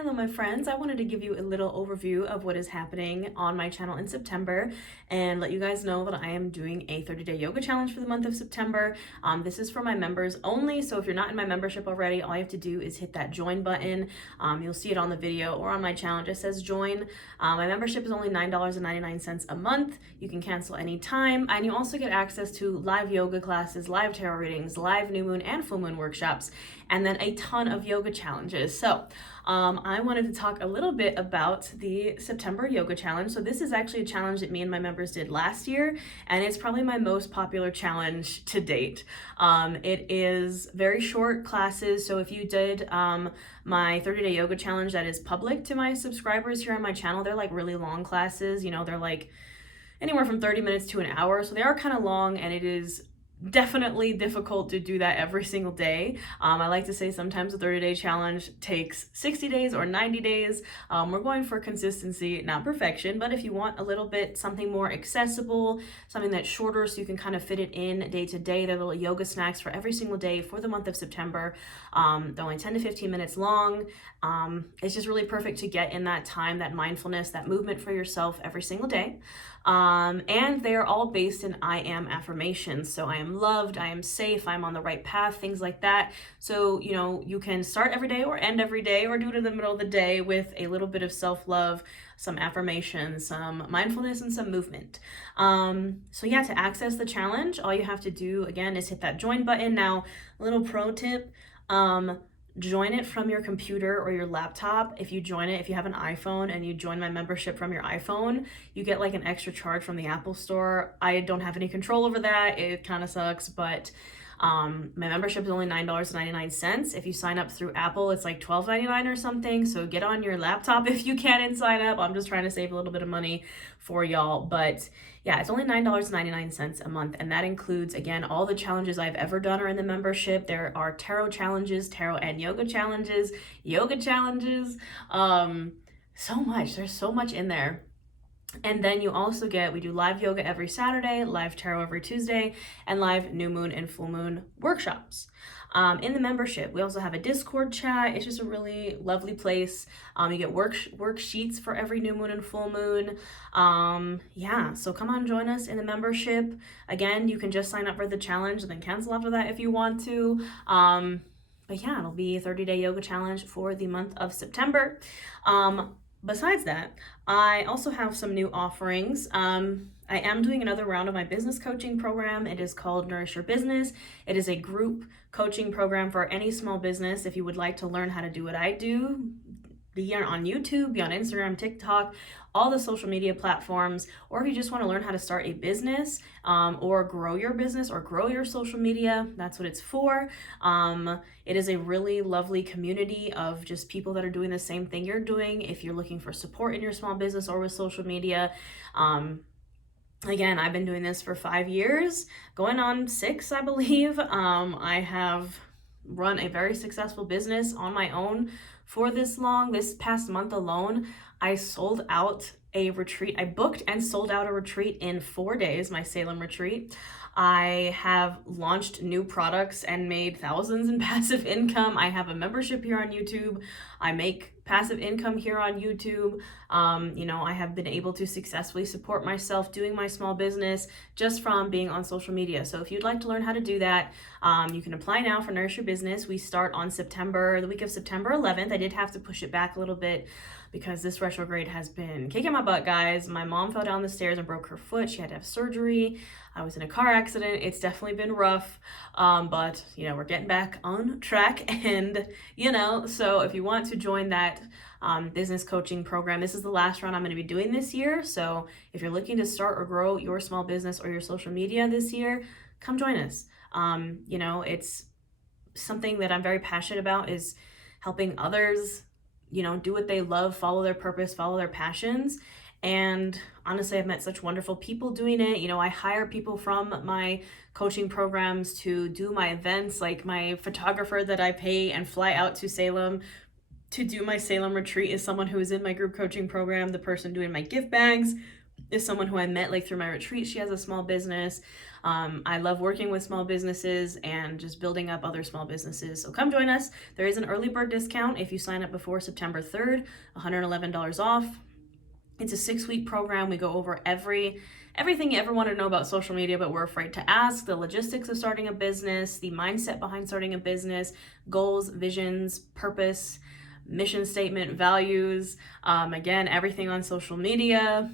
Hello my friends, I wanted to give you a little overview of what is happening on my channel in September and let you guys know that I am doing a 30-day yoga challenge for the month of September. This is for my members only, so if you're not in my membership already, all you have to do is hit that join button. You'll see it on the video or on my channel, it says join. My membership is only $9.99 a month. You can cancel anytime, and you also get access to live yoga classes, live tarot readings, live new moon and full moon workshops, and then a ton of yoga challenges. So I wanted to talk a little bit about the September Yoga Challenge. So this is actually a challenge that me and my members did last year, and it's probably my most popular challenge to date. It is very short classes. So if you did my 30-day yoga challenge that is public to my subscribers here on my channel, they're like really long classes. You know, they're like anywhere from 30 minutes to an hour. So they are kind of long, and it is definitely difficult to do that every single day. I like to say sometimes a 30-day challenge takes 60 days or 90 days. We're going for consistency, not perfection, but if you want a little bit something more accessible, something that's shorter so you can kind of fit it in day to day, they're little yoga snacks for every single day for the month of September. They're only 10 to 15 minutes long. It's just really perfect to get in that time, that mindfulness, that movement for yourself every single day. And they are all based in I am affirmations. So I am loved, I am safe, I'm on the right path, things like that. So, you know, you can start every day or end every day or do it in the middle of the day with a little bit of self-love, some affirmations, some mindfulness, and some movement. So yeah, to access the challenge, all you have to do again is hit that join button. Now, a little pro tip, join it from your computer or your laptop. If you join it, if you have an iPhone and you join my membership from your iPhone, you get like an extra charge from the Apple Store. I don't have any control over that. It kind of sucks, but my membership is only $9.99. If you sign up through Apple, it's like $12.99 or something. So get on your laptop if you can and sign up. I'm just trying to save a little bit of money for y'all. But yeah, it's only $9.99 a month. And that includes, again, all the challenges I've ever done are in the membership. There are tarot challenges, tarot and yoga challenges, so much. There's so much in there. And then you also get, we do live yoga every Saturday, live tarot every Tuesday, and live new moon and full moon workshops. In the membership, we also have a Discord chat. It's just a really lovely place. You get worksheets for every new moon and full moon. Yeah, so come on, join us in the membership. Again, you can just sign up for the challenge and then cancel after that if you want to. But yeah, it'll be a 30-day yoga challenge for the month of September. Besides that, I also have some new offerings. I am doing another round of my business coaching program. It is called Nourish Your Business. It is a group coaching program for any small business. If you would like to learn how to do what I do, be on YouTube, be on Instagram, TikTok, all the social media platforms, or if you just want to learn how to start a business or grow your business or grow your social media, that's what it's for. It is a really lovely community of just people that are doing the same thing you're doing. If you're looking for support in your small business or with social media, again, I've been doing this for 5 years, going on 6, I believe. I have run a very successful business on my own for this long. This past month alone, I sold out a retreat. I booked and sold out a retreat in 4 days, my Salem retreat. I have launched new products and made thousands in passive income. I have a membership here on YouTube. I make passive income here on YouTube. You know, I have been able to successfully support myself doing my small business just from being on social media. So if you'd like to learn how to do that, you can apply now for Nourish Your Business. We start on the week of September 11th. I did have to push it back a little bit because this retrograde has been kicking my butt, guys. My mom fell down the stairs and broke her foot. She had to have surgery. I was in a car accident. It's definitely been rough, but you know, we're getting back on track. And you know, so if you want to join that business coaching program, this is the last round I'm going to be doing this year. So if you're looking to start or grow your small business or your social media this year, come join us. You know, it's something that I'm very passionate about, is helping others, you know, do what they love, follow their purpose, follow their passions. And honestly, I've met such wonderful people doing it. You know, I hire people from my coaching programs to do my events, like my photographer that I pay and fly out to Salem to do my Salem retreat is someone who is in my group coaching program. The person doing my gift bags is someone who I met like through my retreat. She has a small business. I love working with small businesses and just building up other small businesses. So come join us. There is an early bird discount if you sign up before September 3rd, $111 off. It's a 6-week program. We go over everything you ever want to know about social media, but we're afraid to ask: the logistics of starting a business, the mindset behind starting a business, goals, visions, purpose, mission statement, values, again, everything on social media,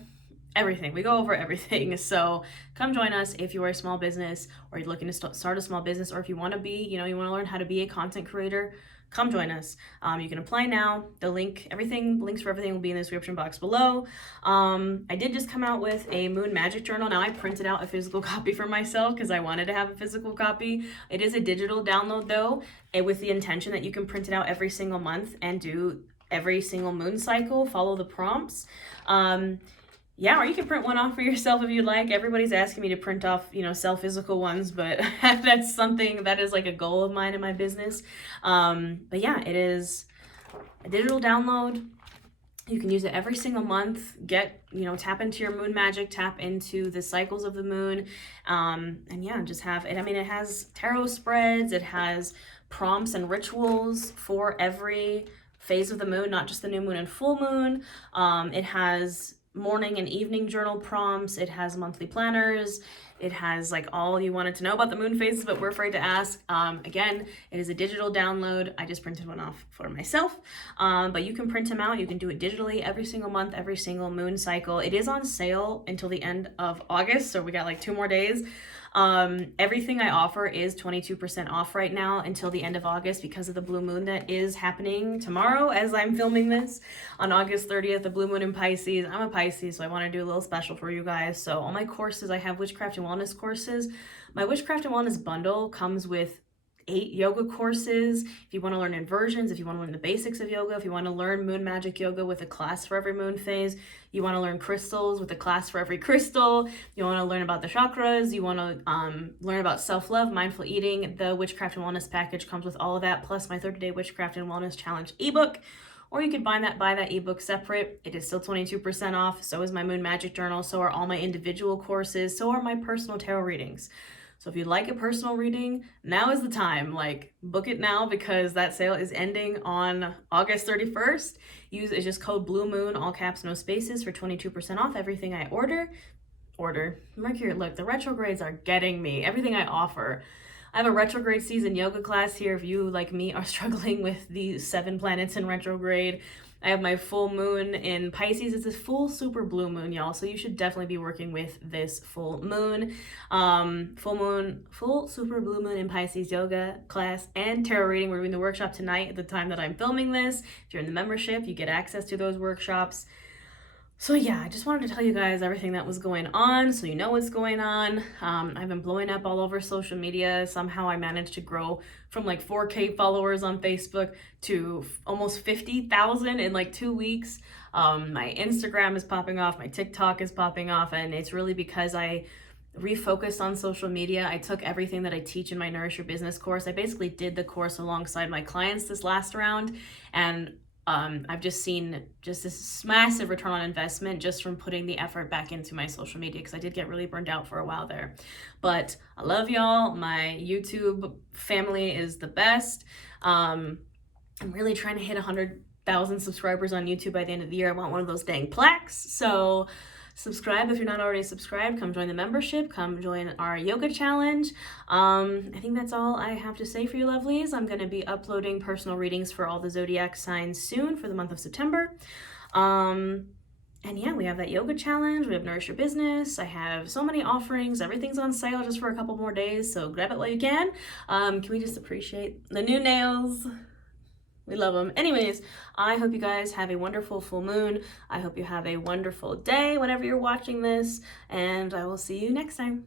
everything. We go over everything. So come join us if you are a small business, or you're looking to start a small business, or if you want to be, you want to learn how to be a content creator. Come join us. You can apply now. Links for everything will be in the description box below. I did just come out with a Moon Magic Journal. Now I printed out a physical copy for myself because I wanted to have a physical copy. It is a digital download though, with the intention that you can print it out every single month and do every single moon cycle, follow the prompts. Yeah, or you can print one off for yourself if you'd like. Everybody's asking me to print off, sell physical ones, but that's something that is like a goal of mine in my business. But yeah, it is a digital download. You can use it every single month. Tap into your moon magic, tap into the cycles of the moon. And yeah, just have it. I mean, it has tarot spreads, it has prompts and rituals for every phase of the moon, not just the new moon and full moon. It has morning and evening journal prompts. It has monthly planners. It has like all you wanted to know about the moon phases, but we're afraid to ask. Again, it is a digital download. I just printed one off for myself, but you can print them out. You can do it digitally every single month, every single moon cycle. It is on sale until the end of August, so we got like 2 more days. Everything I offer is 22% off right now until the end of August because of the blue moon that is happening tomorrow as I'm filming this on August 30th, the blue moon in Pisces. I'm a Pisces, so I want to do a little special for you guys. So all my courses, I have witchcraft and wellness courses. My witchcraft and wellness bundle comes with 8 yoga courses. If you want to learn inversions, if you want to learn the basics of yoga, if you want to learn moon magic yoga with a class for every moon phase, you want to learn crystals with a class for every crystal, you want to learn about the chakras, you want to learn about self-love, mindful eating, the witchcraft and wellness package comes with all of that, plus my 30-day witchcraft and wellness challenge ebook. Or you could buy that ebook separate. It is still 22% off. So is my moon magic journal. So are all my individual courses. So are my personal tarot readings. So if you'd like a personal reading, now is the time. Like, book it now because that sale is ending on August 31st. It's just code Blue Moon, all caps, no spaces, for 22% off everything I order. Mercury, look, the retrogrades are getting me. Everything I offer. I have a retrograde season yoga class here if you, like me, are struggling with the 7 planets in retrograde. I have my full moon in Pisces. It's a full super blue moon, y'all. So you should definitely be working with this full moon. Full super blue moon in Pisces yoga class and tarot reading. We're doing the workshop tonight at the time that I'm filming this. If you're in the membership, you get access to those workshops. So yeah, I just wanted to tell you guys everything that was going on so you know what's going on. I've been blowing up all over social media. Somehow I managed to grow from like 4K followers on Facebook to almost 50,000 in like 2 weeks. My Instagram is popping off, my TikTok is popping off, and it's really because I refocused on social media. I took everything that I teach in my Nourish Your Business course. I basically did the course alongside my clients this last round, and I've just seen this massive return on investment just from putting the effort back into my social media, because I did get really burned out for a while there. But I love y'all. My YouTube family is the best. I'm really trying to hit 100,000 subscribers on YouTube by the end of the year. I want one of those dang plaques. So subscribe if you're not already subscribed. Come join the membership. Come join our yoga challenge. I think that's all I have to say for you lovelies. I'm going to be uploading personal readings for all the zodiac signs soon for the month of September. And yeah, we have that yoga challenge. We have Nourish Your Business. I have so many offerings. Everything's on sale just for a couple more days, so grab it while you can. Can we just appreciate the new nails? We love them. Anyways, I hope you guys have a wonderful full moon. I hope you have a wonderful day whenever you're watching this, and I will see you next time.